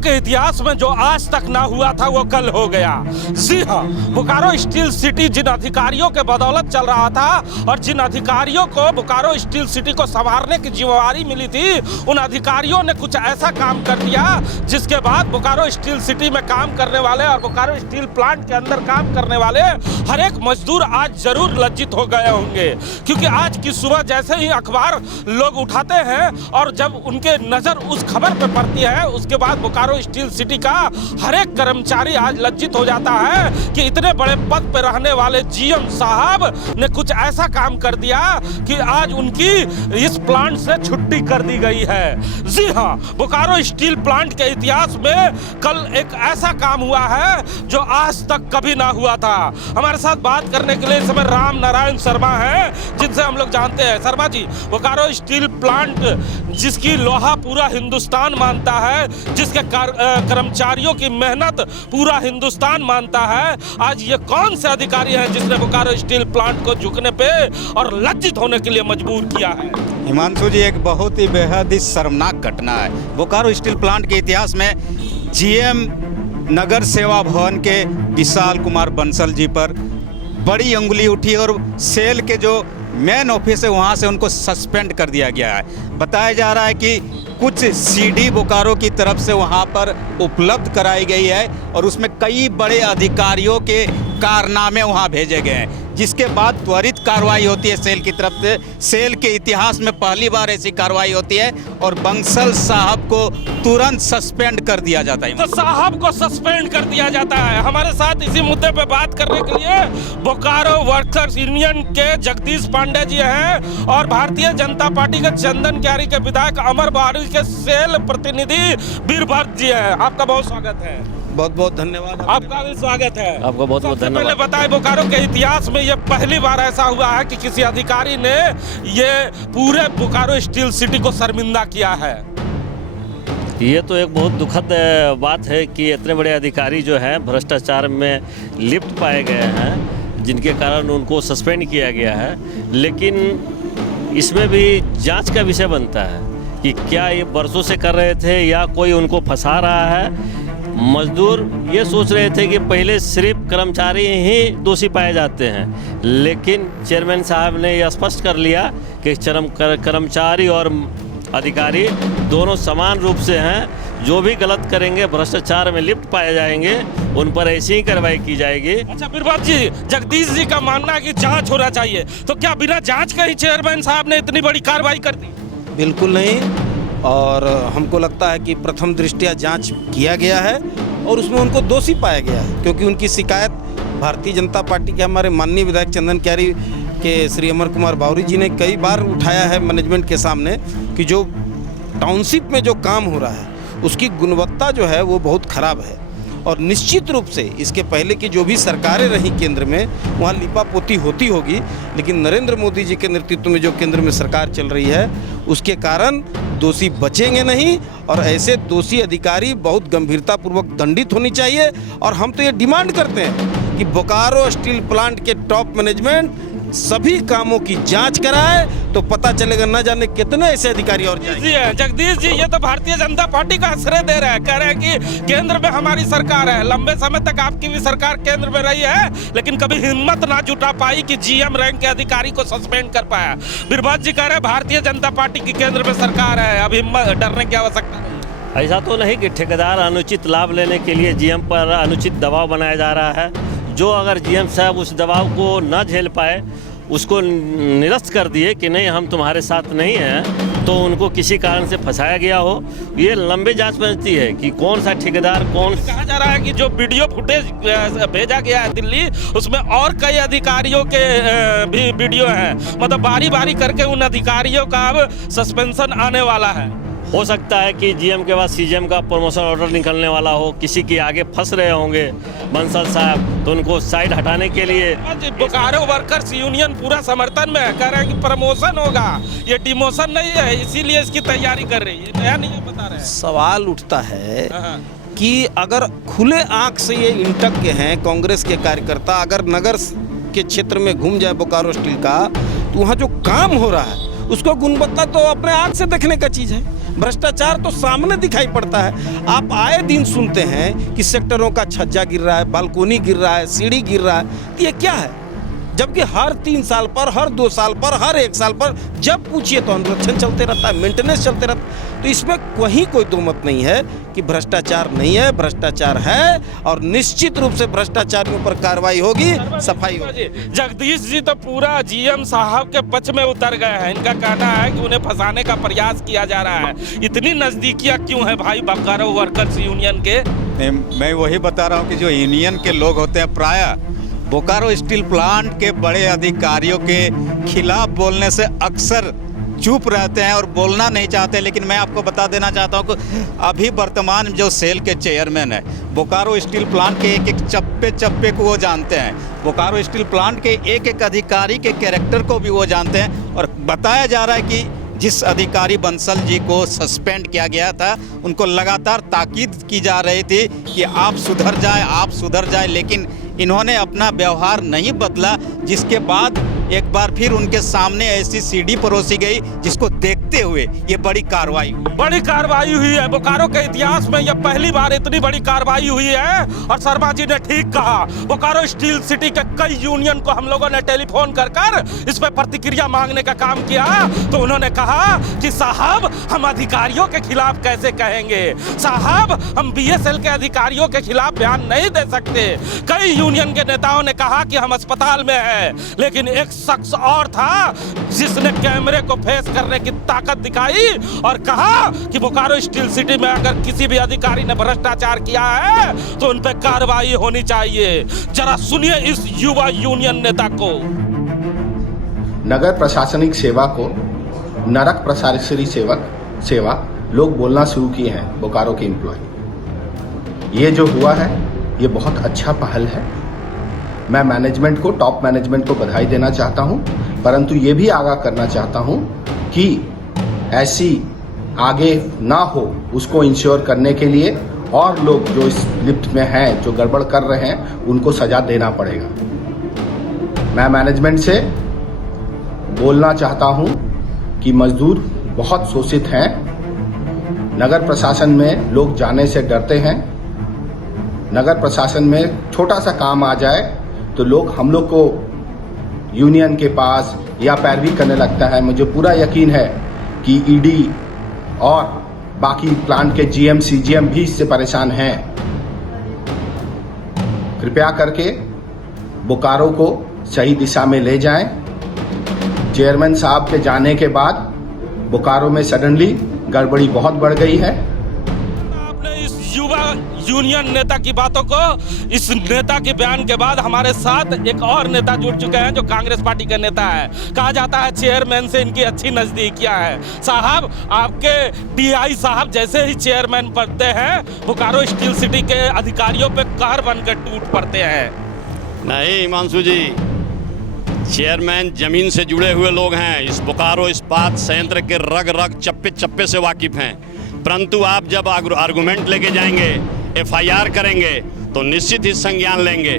के इतिहास में जो आज तक ना हुआ था वो कल हो गया। जी हाँ, बोकारो स्टील सिटी जिन अधिकारियों के बदौलत चल रहा था और जिन अधिकारियों को बोकारो स्टील सिटी को संवारने की जिम्मेवारी मिली थी, उन अधिकारियों ने कुछ ऐसा काम कर दिया जिसके बाद बोकारो स्टील सिटी में काम करने वाले और बोकारो स्टील प्लांट के अंदर काम करने वाले हर एक मजदूर आज जरूर लज्जित हो गए होंगे। क्योंकि आज की सुबह जैसे ही अखबार लोग उठाते हैं और जब उनके नजर उस खबर पे पड़ती है, उसके बाद बोकारो स्टील सिटी का हर एक कर्मचारी आज लज्जित हो जाता है कि इतने बड़े पद पे रहने वाले जीएम साहब ने कुछ ऐसा काम कर दिया कि आज उनकी इस प्लांट से छुट्टी कर दी गई है। जी हाँ, बोकारो स्टील प्लांट के इतिहास में कल एक ऐसा काम हुआ है जो आज तक कभी ना हुआ था। हमारे साथ बात करने के लिए इस समय राम नारायण शर्मा हैं, जिनसे हम लोग जानते हैं। शर्मा जी, बोकारो स्टील प्लांट जिसकी लोहा पूरा हिंदुस्तान मानता है, जिसके कर्मचारियों की मेहनत पूरा हिंदुस्तान मानता है, आज ये कौन से अधिकारी हैं जिसने बोकारो स्टील प्लांट को झुकने पे और लज्जित होने के लिए मजबूर किया है? हिमांशु जी, एक बहुत ही बेहद ही शर्मनाक घटना है। बोकारो स्टील प्लांट के इतिहास में जीएम नगर सेवा भवन के विशाल कुमार बंसल जी पर बड़ी अंगुली उठी और सेल के जो मेन ऑफिस है वहाँ से उनको सस्पेंड कर दिया गया है। बताया जा रहा है कि कुछ सीडी बोकारो की तरफ से वहाँ पर उपलब्ध कराई गई है और उसमें कई बड़े अधिकारियों के कारनामे वहाँ भेजे गए हैं, जिसके बाद त्वरित कार्रवाई होती है सेल की तरफ से। सेल के इतिहास में पहली बार ऐसी कार्रवाई होती है और बंसल साहब को तुरंत सस्पेंड कर दिया जाता है। तो साहब को सस्पेंड कर दिया जाता है। हमारे साथ इसी मुद्दे पे बात करने के लिए बोकारो वर्कर्स यूनियन के जगदीश पांडे जी हैं और भारतीय जनता पार्टी के चंदन क्यारी के विधायक अमर बारी के सेल प्रतिनिधि बीरभद्र जी हैं। आपका बहुत स्वागत है। बहुत बहुत धन्यवाद। आपका भी स्वागत है। आपको बहुत बहुत धन्यवाद। पहले बताएं, बोकारो के इतिहास में ये पहली बार ऐसा हुआ है कि किसी अधिकारी ने ये पूरे बोकारो स्टील सिटी को शर्मिंदा किया है। ये तो एक बहुत दुखद बात है कि इतने बड़े अधिकारी जो हैं भ्रष्टाचार में लिप्त पाए गए हैं, जिनके कारण उनको सस्पेंड किया गया है। लेकिन इसमें भी जांच का विषय बनता है कि क्या ये बरसों से कर रहे थे या कोई उनको फंसा रहा है। मजदूर ये सोच रहे थे कि पहले सिर्फ कर्मचारी ही दोषी पाए जाते हैं, लेकिन चेयरमैन साहब ने यह स्पष्ट कर लिया कि कर्मचारी और अधिकारी दोनों समान रूप से हैं। जो भी गलत करेंगे, भ्रष्टाचार में लिप्त पाए जाएंगे, उन पर ऐसी ही कार्रवाई की जाएगी। अच्छा बीरभद्र जी, जगदीश जी का मानना है कि जांच होना चाहिए, तो क्या बिना जांच के ही चेयरमैन साहब ने इतनी बड़ी कार्रवाई कर दी? बिल्कुल नहीं, और हमको लगता है कि प्रथम दृष्टया जांच किया गया है और उसमें उनको दोषी पाया गया है, क्योंकि उनकी शिकायत भारतीय जनता पार्टी के हमारे माननीय विधायक चंदन क्यारी के श्री अमर कुमार बावरी जी ने कई बार उठाया है मैनेजमेंट के सामने कि जो टाउनशिप में जो काम हो रहा है उसकी गुणवत्ता जो है वो बहुत खराब है। और निश्चित रूप से इसके पहले की जो भी सरकारें रही केंद्र में, वहाँ लिपापोती होती होगी, लेकिन नरेंद्र मोदी जी के नेतृत्व में जो केंद्र में सरकार चल रही है उसके कारण दोषी बचेंगे नहीं और ऐसे दोषी अधिकारी बहुत गंभीरतापूर्वक दंडित होनी चाहिए। और हम तो ये डिमांड करते हैं कि बोकारो स्टील प्लांट के टॉप मैनेजमेंट सभी कामों की जांच कराए तो पता चलेगा न जाने कितने ऐसे अधिकारी और जाएंगे। जगदीश जी, ये तो भारतीय जनता पार्टी का श्रेय दे रहे हैं, कह रहे हैं कि केंद्र में हमारी सरकार है। लंबे समय तक आपकी भी सरकार केंद्र में रही है, लेकिन कभी हिम्मत ना जुटा पाई कि जीएम रैंक के अधिकारी को सस्पेंड कर पाया। बीरभद्र जी कह रहे हैं भारतीय जनता पार्टी की केंद्र में सरकार है, अब हिम्मत डरने की आवश्यकता नहीं। ऐसा तो नहीं कि ठेकेदार अनुचित लाभ लेने के लिए जीएम पर अनुचित दबाव बनाया जा रहा है। जो अगर जीएम साहब उस दबाव को न झेल पाए, उसको निरस्त कर दिए कि नहीं हम तुम्हारे साथ नहीं हैं, तो उनको किसी कारण से फंसाया गया हो, ये लंबी जांच बनती है कि कौन सा ठेकेदार कौन। कहा जा रहा है कि जो वीडियो फुटेज भेजा गया है दिल्ली, उसमें और कई अधिकारियों के भी वीडियो हैं। मतलब बारी बारी करके उन अधिकारियों का अब सस्पेंशन आने वाला है। हो सकता है कि जीएम के बाद सीजीएम का प्रमोशन ऑर्डर निकलने वाला हो, किसी के आगे फंस रहे होंगे बंसल साहब, तो उनको साइड हटाने के लिए बोकारो वर्कर्स यूनियन पूरा समर्थन में है, कह रहे हैं कि प्रमोशन होगा, ये डिमोशन नहीं है, इसीलिए इसकी तैयारी कर रही है। नया नहीं बता रहे हैं। सवाल उठता है कि अगर खुले आंख से ये इंटक के हैं कांग्रेस के कार्यकर्ता, अगर नगर के क्षेत्र में घूम जाए बोकारो स्टील का, तो वहाँ जो काम हो रहा है उसको गुणवत्ता तो अपने आंख से देखने का चीज़ है। भ्रष्टाचार तो सामने दिखाई पड़ता है। आप आए दिन सुनते हैं कि सेक्टरों का छज्जा गिर रहा है, बालकोनी गिर रहा है, सीढ़ी गिर रहा है। तो ये क्या है? जबकि हर 3 साल पर, हर 2 साल पर, हर 1 साल पर जब पूछिए तो अनुरक्षण चलते रहता है, मेंटेनेंस चलते रहता है। तो इसमें कहीं कोई दो मत नहीं है कि भ्रष्टाचार नहीं है, भ्रष्टाचार है और निश्चित रूप से भ्रष्टाचारियों पर कार्रवाई होगी, सफाई होगी। जगदीश जी तो पूरा जीएम साहब के पक्ष में उतर गए हैं। इनका कहना है कि उन्हें फंसाने का प्रयास किया जा रहा है। इतनी नजदीकियां क्यों है भाई बोकारो वर्कर्स यूनियन के? मैं वही बता रहा हूँ कि जो यूनियन के लोग होते हैं प्रायः बोकारो स्टील प्लांट के बड़े अधिकारियों के खिलाफ बोलने से अक्सर चुप रहते हैं और बोलना नहीं चाहते। लेकिन मैं आपको बता देना चाहता हूं कि अभी वर्तमान जो सेल के चेयरमैन है बोकारो स्टील प्लांट के एक एक चप्पे चप्पे को वो जानते हैं। बोकारो स्टील प्लांट के एक एक अधिकारी के कैरेक्टर को भी वो जानते हैं। और बताया जा रहा है कि जिस अधिकारी बंसल जी को सस्पेंड किया गया था उनको लगातार ताकीद की जा रही थी कि आप सुधर जाए, आप सुधर जाए, लेकिन इन्होंने अपना व्यवहार नहीं बदला, जिसके बाद एक बार फिर उनके सामने ऐसी सीढ़ी परोसी गई जिसको देखते हुए ये बड़ी कार्रवाई हुई है। बोकारो के इतिहास में यह पहली बार इतनी बड़ी कार्रवाई हुई है। और शर्मा जी ने ठीक कहा। बोकारो स्टील सिटी के कई यूनियन को हम लोगों ने टेलीफोन कर इस पर प्रतिक्रिया मांगने का काम किया तो उन्होंने कहा कि साहब हम अधिकारियों के खिलाफ कैसे कहेंगे, साहब हम बीएसएल के अधिकारियों के खिलाफ बयान नहीं दे सकते। कई यूनियन के नेताओं ने कहा कि हम अस्पताल में हैं, लेकिन एक शख्स और था जिसने कैमरे को फेस करने की ताकत दिखाई और कहा कि बोकारो स्टील सिटी में अगर किसी भी अधिकारी ने भ्रष्टाचार किया है तो उन पर कार्रवाई होनी चाहिए। जरा सुनिए इस युवा यूनियन नेता को। नगर प्रशासनिक सेवा को नरक प्रशासनिक सेवा लोग बोलना शुरू किए हैं बोकारो के एम्प्लॉय। ये जो हुआ है ये बहुत अच्छा पहल है। मैं मैनेजमेंट को, टॉप मैनेजमेंट को बधाई देना चाहता हूं, परंतु ये भी आगाह करना चाहता हूं कि ऐसी आगे ना हो उसको इंश्योर करने के लिए और लोग जो इस लिफ्ट में हैं, जो गड़बड़ कर रहे हैं, उनको सजा देना पड़ेगा। मैं मैनेजमेंट से बोलना चाहता हूं कि मजदूर बहुत शोषित हैं। नगर प्रशासन में लोग जाने से डरते हैं। नगर प्रशासन में छोटा सा काम आ जाए तो लोग हम लोग को यूनियन के पास या पैरवी करने लगता है। मुझे पूरा यकीन है कि ईडी और बाकी प्लांट के जीएम, सीजीएम भी इससे परेशान हैं। कृपया करके बोकारो को सही दिशा में ले जाएं। चेयरमैन साहब के जाने के बाद बोकारो में सडनली गड़बड़ी बहुत बढ़ गई है। आपने इस युवा यूनियन नेता की बातों को, इस नेता के बयान के बाद हमारे साथ एक और नेता जुड़ चुके हैं जो कांग्रेस पार्टी के नेता है। कहा जाता है चेयरमैन से इनकी अच्छी नजदीकियां है। साहब आपके डीआई साहब जैसे ही चेयरमैन बनते हैं बोकारो स्टील सिटी के अधिकारियों पे कहर बनकर टूट पड़ते हैं। नहीं हिमांशु जी, चेयरमैन जमीन से जुड़े हुए लोग हैं। इस बोकारो इस्पात संयंत्र के रग रग चप्पे चप्पे से वाकिफ हैं। परंतु आप जब आर्गूमेंट लेके जाएंगे, एफआईआर करेंगे तो निश्चित ही संज्ञान लेंगे।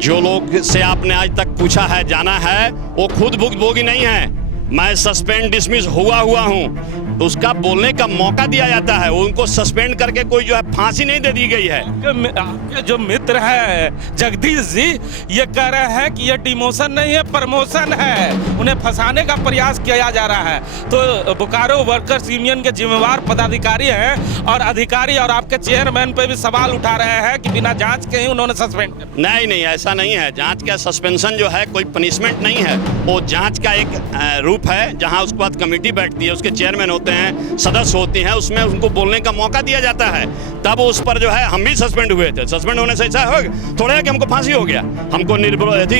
जो लोग से आपने आज तक पूछा है, जाना है, वो खुद भुक्तभोगी नहीं है। मैं सस्पेंड डिसमिस हुआ हूँ, उसका बोलने का मौका दिया जाता है। उनको सस्पेंड करके कोई जो है फांसी नहीं दे दी गई है। आपके जो मित्र हैं जगदीश जी ये कह रहे हैं कि ये डिमोशन नहीं है, प्रमोशन है। उन्हें फंसाने का प्रयास किया जा रहा है। तो बोकारो वर्कर्स यूनियन के जिम्मेवार पदाधिकारी हैं और अधिकारी और आपके चेयरमैन पे भी सवाल उठा रहे हैं कि बिना जांच के ही उन्होंने सस्पेंड कर। नहीं, ऐसा नहीं है। जांच का सस्पेंशन जो है कोई पनिशमेंट नहीं है। वो जांच का एक रूप है जहां उसके बाद कमेटी बैठती है, उसके चेयरमैन होते हैं, सदस्य होते हैं, उसमें उनको बोलने का मौका दिया जाता है। तब उस पर जो है हम भी सस्पेंड हुए थे। सस्पेंड होने से ऐसा हो थोड़ा है कि हमको फांसी हो गया, हमको निर्विरोध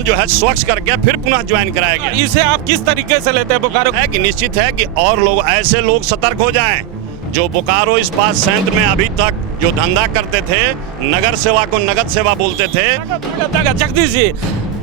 जो है स्वच्छ करके फिर पुनः ज्वाइन कराया गया। इसे आप किस तरीके से लेते हैं बोकारो? है कि निश्चित है कि और लोग, ऐसे लोग सतर्क हो जाएं जो बोकारो इस्पात संयंत्र में अभी तक जो धंधा करते थे, नगर सेवा को नगद सेवा बोलते थे। जगदीश जी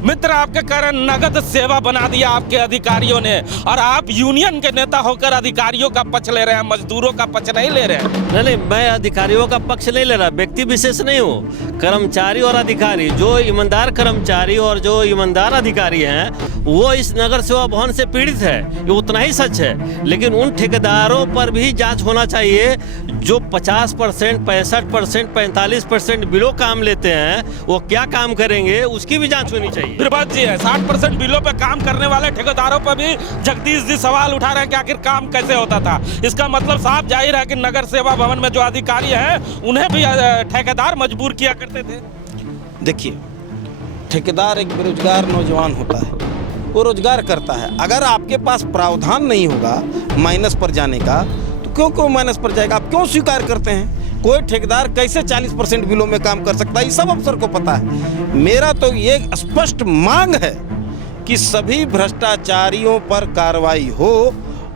मित्र आपके कारण नगद सेवा बना दिया आपके अधिकारियों ने, और आप यूनियन के नेता होकर अधिकारियों का पक्ष ले रहे हैं, मजदूरों का पक्ष नहीं ले रहे हैं। नहीं, मैं अधिकारियों का पक्ष नहीं ले रहा, व्यक्ति विशेष नहीं हूँ। कर्मचारी और अधिकारी, जो ईमानदार कर्मचारी और जो ईमानदार अधिकारी हैं वो इस नगर सेवा भवन से पीड़ित है, ये उतना ही सच है। लेकिन उन ठेकेदारों पर भी जांच होना चाहिए जो 50%, 65%, 45% बिलो काम लेते हैं, वो क्या काम करेंगे उसकी भी जांच होनी चाहिए। फिर बात जी है 60% बिलों पे काम करने वाले ठेकेदारों पर भी जगदीश जी सवाल उठा रहे हैं कि आखिर काम कैसे होता था। इसका मतलब साफ जाहिर है कि नगर सेवा भवन में जो अधिकारी हैं उन्हें भी ठेकेदार मजबूर किया करते थे। देखिए, ठेकेदार एक बेरोजगार नौजवान होता है, वो रोजगार करता है। अगर आपके पास प्रावधान नहीं होगा माइनस पर जाने का तो क्यों माइनस पर जाएगा? आप क्यों स्वीकार करते हैं? कोई ठेकेदार कैसे 40% बिलों में काम कर सकता है, ये सब अफसर को पता है। मेरा तो ये स्पष्ट मांग है कि सभी भ्रष्टाचारियों पर कार्रवाई हो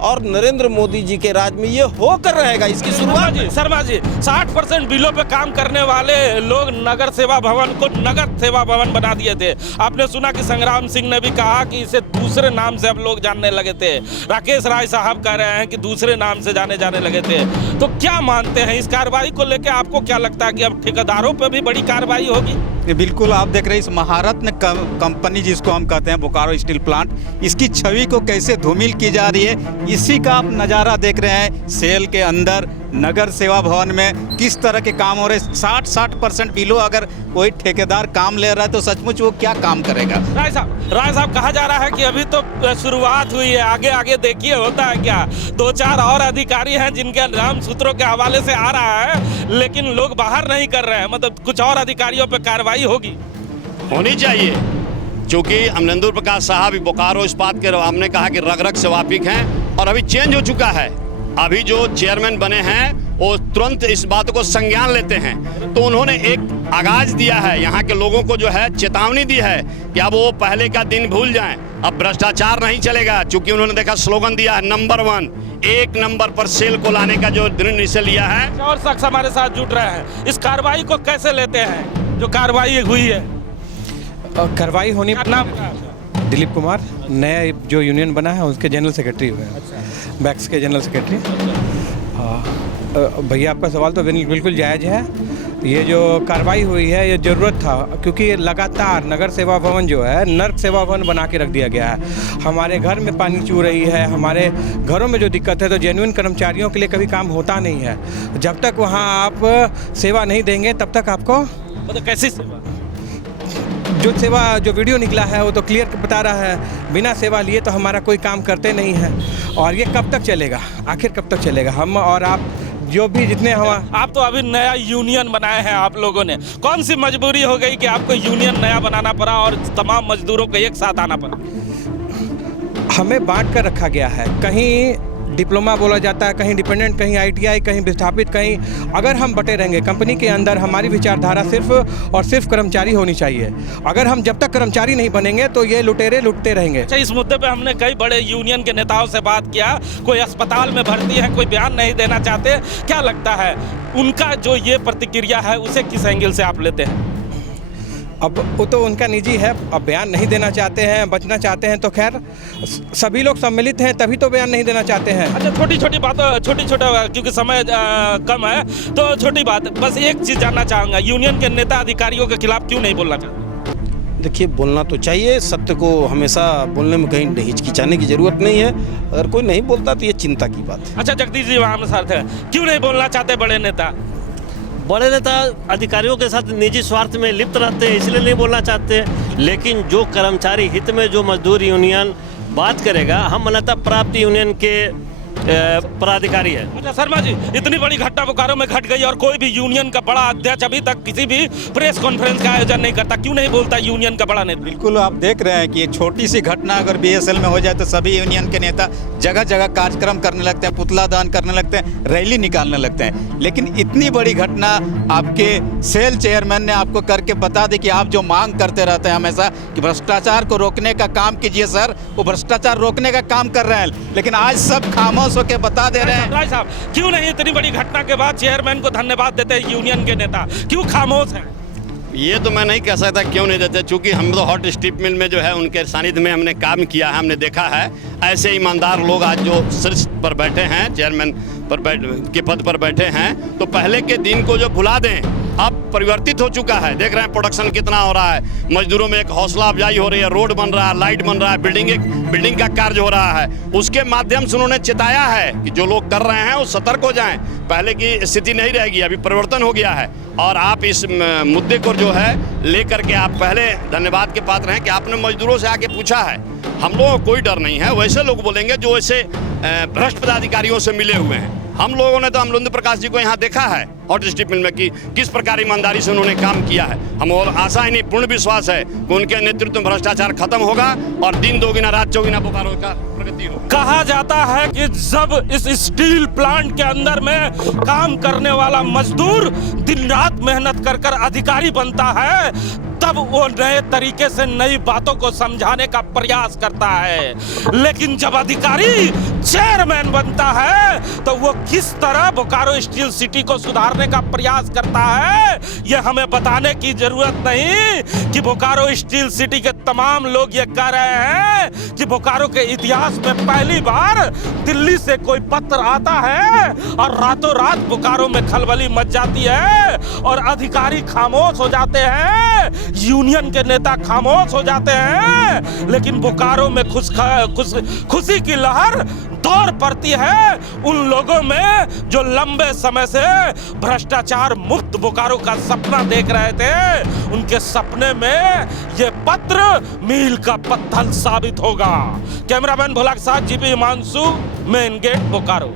और नरेंद्र मोदी जी के राज में ये होकर रहेगा। इसकी शुरुआत शर्मा जी 60% बिलों पे काम करने वाले लोग नगर सेवा भवन को नगर सेवा भवन बना दिए थे। आपने सुना कि संग्राम सिंह ने भी कहा कि इसे दूसरे नाम से अब लोग जानने लगे थे। राकेश राय साहब कह रहे हैं कि दूसरे नाम से जाने लगे थे। तो क्या मानते हैं इस कार्रवाई को लेकर? आपको क्या लगता है कि अब ठेकेदारों पर भी बड़ी कार्रवाई होगी? बिल्कुल, आप देख रहे हैं इस महारत्न कंपनी जिसको हम कहते हैं बोकारो स्टील प्लांट, इसकी छवि को कैसे धूमिल की जा रही है, इसी का आप नज़ारा देख रहे हैं। सेल के अंदर नगर सेवा भवन में किस तरह के काम हो रहे हैं। 60% बिलो अगर कोई ठेकेदार काम ले रहा है तो सचमुच वो क्या काम करेगा? राय साहब कहा जा रहा है कि अभी तो शुरुआत हुई है, आगे आगे देखिए होता है क्या। 2-4 और अधिकारी हैं जिनके नाम सूत्रों के हवाले से आ रहा है, लेकिन लोग बाहर नहीं कर रहे हैं। मतलब कुछ और अधिकारियों पर कार्रवाई होनी चाहिए, क्योंकि अमरिंदर प्रकाश साहब बोकारो इस्पात के हमने कहा कि रग रग से वाकिफ हैं और अभी चेंज हो चुका है। अभी जो चेयरमैन बने हैं वो तुरंत इस बात को संज्ञान लेते हैं। तो उन्होंने एक आगाज दिया है, यहाँ के लोगों को जो है चेतावनी दी है कि अब वो पहले का दिन भूल जाएं, अब भ्रष्टाचार नहीं चलेगा। चूंकि उन्होंने देखा स्लोगन दिया है नंबर 1, 1 नंबर पर सेल को लाने का जो निर्णय लिया है। और शख्स हमारे साथ जुट रहे हैं, इस कार्रवाई को कैसे लेते हैं जो कार्रवाई हुई है? कार्रवाई होनी नाम दिलीप कुमार, नया जो यूनियन बना है उसके जनरल सेक्रेटरी हुए हैं। बैक्स के जनरल सेक्रेटरी। भैया आपका सवाल तो बिल्कुल जायज़ है। ये जो कार्रवाई हुई है ये ज़रूरत था, क्योंकि लगातार नगर सेवा भवन जो है नर्क सेवा भवन बना के रख दिया गया है। हमारे घर में पानी चू रही है, हमारे घरों में जो दिक्कत है, तो जेन्युइन कर्मचारियों के लिए कभी काम होता नहीं है। जब तक वहाँ आप सेवा नहीं देंगे तब तक आपको मतलब कैसी सेवा? जो वीडियो निकला है वो तो क्लियर बता रहा है, बिना सेवा लिए तो हमारा कोई काम करते नहीं है। और ये कब तक चलेगा? आखिर कब तक चलेगा? हम और आप जो भी जितने हम आप तो अभी नया यूनियन बनाए हैं आप लोगों ने, कौन सी मजबूरी हो गई कि आपको यूनियन नया बनाना पड़ा और तमाम मजदूरों को एक साथ आना पड़ा? हमें बांट कर रखा गया है। कहीं डिप्लोमा बोला जाता है, कहीं डिपेंडेंट, कहीं ITI, कहीं विस्थापित, कहीं। अगर हम बटे रहेंगे कंपनी के अंदर, हमारी विचारधारा सिर्फ और सिर्फ कर्मचारी होनी चाहिए। अगर हम जब तक कर्मचारी नहीं बनेंगे तो ये लुटेरे लुटते रहेंगे। अच्छा, इस मुद्दे पे हमने कई बड़े यूनियन के नेताओं से बात किया, कोई अस्पताल में भर्ती है, कोई बयान नहीं देना चाहते। क्या लगता है उनका जो ये प्रतिक्रिया है उसे किस एंगल से आप लेते हैं? अब वो तो उनका निजी है, अब बयान नहीं देना चाहते हैं, बचना चाहते हैं तो खैर सभी लोग सम्मिलित हैं तभी तो बयान नहीं देना चाहते हैं। अच्छा, छोटी बात, छोटा क्योंकि समय कम है तो छोटी बात, बस एक चीज़ जानना चाहूँगा, यूनियन के नेता अधिकारियों के खिलाफ क्यों नहीं बोलना चाहते? देखिए, बोलना तो चाहिए, सत्य को हमेशा बोलने में कहीं हिचकिचाने की जरूरत नहीं है। अगर कोई नहीं बोलता तो ये चिंता की बात है। अच्छा जगदीश जी वहाँ साथ है, क्यों नहीं बोलना चाहते बड़े नेता? बड़े नेता अधिकारियों के साथ निजी स्वार्थ में लिप्त रहते हैं, इसलिए नहीं बोलना चाहते। लेकिन जो कर्मचारी हित में जो मजदूर यूनियन बात करेगा, हम मान्यता प्राप्त यूनियन के पदाधिकारी है। अच्छा शर्मा जी, इतनी बड़ी घटना बोकारो में घट गई और कोई भी यूनियन का बड़ा अध्यक्ष अभी तक किसी भी प्रेस कॉन्फ्रेंस का आयोजन नहीं करता, क्यों नहीं बोलता यूनियन का बड़ा नेता? बिल्कुल, आप देख रहे हैं कि ये छोटी सी घटना अगर BSL में हो जाए तो सभी यूनियन के नेता जगह जगह कार्यक्रम करने लगते हैं, पुतला दान करने लगते हैं, रैली निकालने लगते हैं। लेकिन इतनी बड़ी घटना आपके सेल चेयरमैन ने आपको करके बता दी कि आप जो मांग करते रहते हैं हमेशा कि भ्रष्टाचार को रोकने का काम कीजिए सर, वो भ्रष्टाचार रोकने का काम कर रहे हैं, लेकिन आज सब खामोश होकर बता दे रहे हैं। राय साहब, क्यों नहीं इतनी बड़ी घटना के बाद चेयरमैन को धन्यवाद देते हैं यूनियन के नेता, क्यों खामोश हैं? ये तो मैं नहीं कह सकता क्यों नहीं देते, चूंकि हम तो हॉट स्ट्रिप मिल में जो है उनके सानिध्य में हमने काम किया है, हमने देखा है ऐसे ईमानदार लोग आज जो शीर्ष पर बैठे हैं, चेयरमैन के पद पर बैठे हैं, तो पहले के दिन को जो भुला दें, अब परिवर्तित हो चुका है। देख रहे हैं प्रोडक्शन कितना हो रहा है, मजदूरों में एक हौसला अफजाई हो रही है, रोड बन रहा है, लाइट बन रहा है, बिल्डिंग का कार्य हो रहा है। उसके माध्यम से उन्होंने चेताया है कि जो लोग कर रहे हैं वो सतर्क हो जाएं, पहले की स्थिति नहीं रहेगी, अभी परिवर्तन हो गया है। और आप इस मुद्दे को जो है लेकर के आप पहले धन्यवाद के पात्र हैं कि आपने मजदूरों से आके पूछा है। हम लोगों को कोई डर नहीं है, वैसे लोग बोलेंगे जो ऐसे भ्रष्ट पदाधिकारियों से मिले हुए हैं। हम लोगों ने तो अमरिंदर प्रकाश जी को यहाँ देखा है हॉट स्ट्रिप मिल में कि किस प्रकार ईमानदारी से उन्होंने काम किया है। हम और आशा ही नहीं, पूर्ण विश्वास है कि उनके नेतृत्व में भ्रष्टाचार खत्म होगा और दिन दोगुना रात चौगुना बोकारो का प्रगति होगी। कहा जाता है कि जब इस स्टील प्लांट के अंदर में काम करने वाला मजदूर दिन रात मेहनत कर कर अधिकारी बनता है, तब वो नए तरीके से नई बातों को समझाने का प्रयास करता है। लेकिन जब अधिकारी चेयरमैन बनता है तो वो किस तरह बोकारो स्टील सिटी को सुधारने का प्रयास करता है, ये हमें बताने की जरूरत नहीं कि बोकारो स्टील सिटी के तमाम लोग ये कह रहे हैं कि बोकारो के इतिहास में पहली बार दिल्ली से कोई पत्र आता है और रातों रात बोकारो में खलबली मच जाती है और अधिकारी खामोश हो जाते हैं, यूनियन के नेता खामोश हो जाते हैं। लेकिन बोकारो में खुशी की लहर दौड़ पड़ती है उन लोगों में जो लंबे समय से भ्रष्टाचार मुक्त बोकारो का सपना देख रहे थे। उनके सपने में ये पत्र मील का पत्थर साबित होगा। कैमरामैन भोला के साथ GP Himanshu, main gate Bokaro.